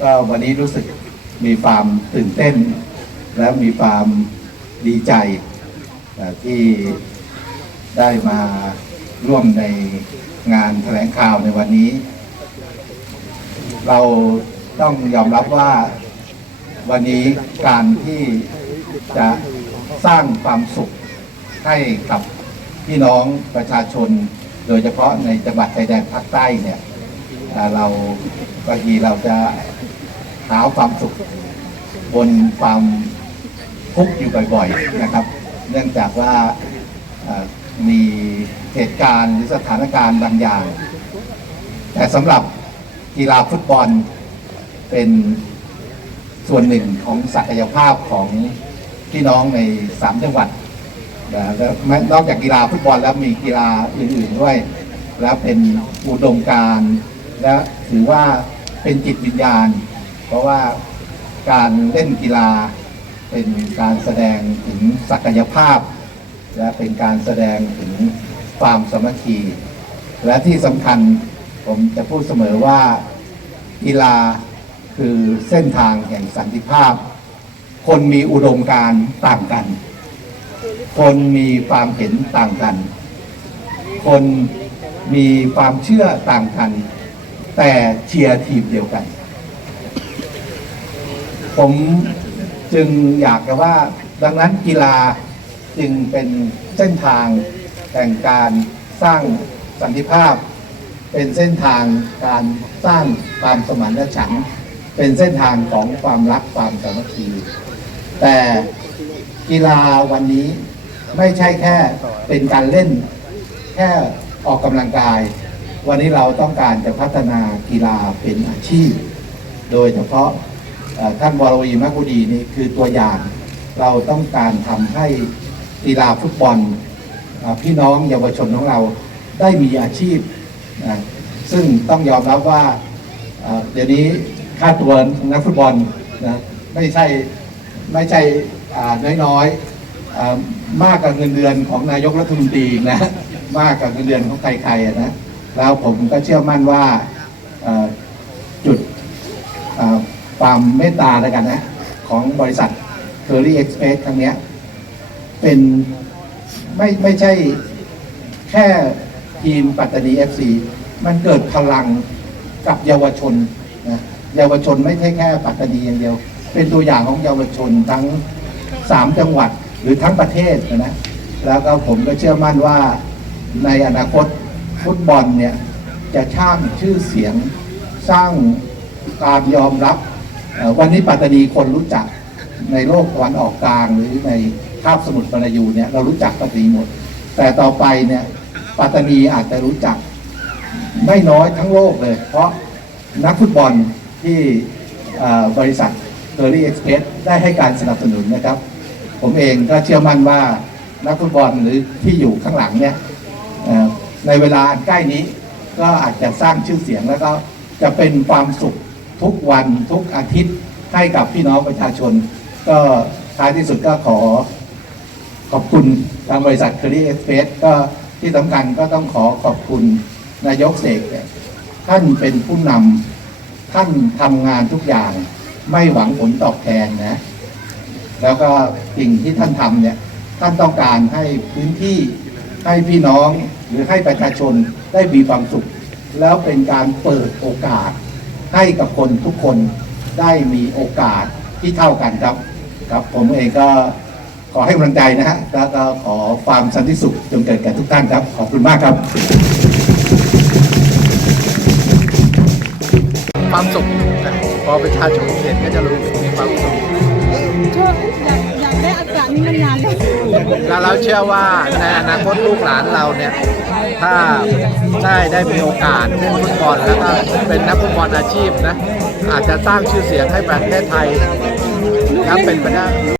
ก็วันนี้รู้สึกมีความตื่นเต้น และมีความดีใจที่ได้มาร่วมในงานแถลงข่าวในวันนี้ เราต้องยอมรับว่าวันนี้การที่จะสร้างความสุขให้กับพี่น้องประชาชน โดยเฉพาะในจังหวัดชายแดนภาคใต้เนี่ยเราบางทีเราจะ หาความสุข บนความทุกข์อยู่บ่อยๆนะครับ เนื่องจากว่ามีเหตุการณ์หรือสถานการณ์บางอย่าง แต่สำหรับกีฬาฟุตบอลเป็นส่วนหนึ่งของศักยภาพของพี่น้องในสามจังหวัดแล้วนอกจากกีฬาฟุตบอลแล้วมีกีฬาอื่นๆด้วย แล้วเป็นอุดมการ และถือว่าเป็นจิตวิญญาณ เพราะว่าการเล่นกีฬาเป็นการแสดงถึงศักยภาพ และเป็นการแสดงถึงความสามัคคี และที่สำคัญผมจะพูดเสมอว่ากีฬาคือเส้นทางแห่งสันติภาพ คนมีอุดมการณ์ต่างกัน คนมีความเห็นต่างกัน คนมีความเชื่อต่างกัน แต่เชียร์ทีมเดียวกัน ผมจึงอยากจะว่าดังนั้นกีฬาจึงเป็นเส้นทางแห่งการสร้างสันติภาพ เป็นเส้นทางการสร้างความสมานฉันท์เป็นเส้นทางของความรักความสามัคคีแต่กีฬาวันนี้ไม่ใช่แค่เป็นการเล่น แค่ออกกำลังกาย วันนี้เราต้องการจะพัฒนากีฬาเป็นอาชีพ โดยเฉพาะ ท่านวรวีมักกุดีนี่คือตัวอย่างเราต้องการทำให้กีฬาฟุตบอลพี่น้องเยาวชนของเราได้มีอาชีพ ซึ่งต้องยอมรับว่าเดี๋ยวนี้ค่าตัวนักฟุตบอลนะไม่ใช่ไม่ใช่น้อยๆมากกว่าเงินเดือนของนายกรัฐมนตรีอีนะมากกว่าเงินเดือนของใครๆนะแล้วผมก็เชื่อมั่นว่าจุด ความเมตตาแล้วกันนะ ของบริษัท Curry Express ครั้งเนี้ยเป็นไม่ไม่ใช่แค่ทีมปัตตานี FC มันเกิดพลังกับเยาวชนนะเยาวชนไม่ใช่แค่ปัตตานีอย่างเดียว เป็นตัวอย่างของเยาวชนทั้งสามจังหวัดหรือทั้งประเทศนะแล้วก็ผมก็เชื่อมั่นว่าในอนาคตฟุตบอลเนี่ยจะสร้างชื่อเสียงสร้างการยอมรับ วันนี้ปัตตานีคนรู้จักในโลกตะวันออกกลางหรือในคาบสมุทรปรายูเนี่ยเรารู้จักปัตตานีหมด แต่ต่อไปเนี่ยปัตตานีอาจจะรู้จักไม่น้อยทั้งโลกเลย เพราะนักฟุตบอลที่บริษัทเทอรี่เอ็กซ์เพรสได้ให้การสนับสนุนนะครับ ผมเองก็เชื่อมั่นว่านักฟุตบอลหรือที่อยู่ข้างหลังเนี่ยในเวลาใกล้นี้ก็อาจจะสร้างชื่อเสียงแล้วก็จะเป็นความสุข ทุกวันทุกอาทิตย์ให้กับพี่น้องประชาชน ก็ท้ายที่สุดก็ขอขอบคุณทางบริษัท c u r r y Express ก็ที่สำคัญก็ต้องขอขอบคุณนายกเสกท่านเป็นผู้นำท่านทำงานทุกอย่างไม่หวังผลตอบแทนนะ แล้วก็สิ่งที่ท่านทำเนี่ย ท่านต้องการให้พื้นที่ให้พี่น้องหรือให้ประชาชนได้มีความสุข แล้วเป็นการเปิดโอกาส ให้กับคนทุกคนได้มีโอกาสที่เท่ากันครับ ครับผมเองก็ขอให้กำลังใจนะฮะแล้วก็ขอความสันติสุขจงเกิดแก่ทุกท่านครับ ขอบคุณมากครับ ความสุขพอประชาชนเห็นก็จะรู้สึกมีความสุข ชอบอยากอยากได้อากาศนี้นานๆเลยแล้วเราเชื่อว่าในอนาคตลูกหลานเราเนี่ย ถ้าได้ได้มีโอกาสเล่นฟุตบอลแล้วก็เป็นนักฟุตบอลอาชีพนะ อาจจะสร้างชื่อเสียงให้ประเทศไทยครับเป็นไปได้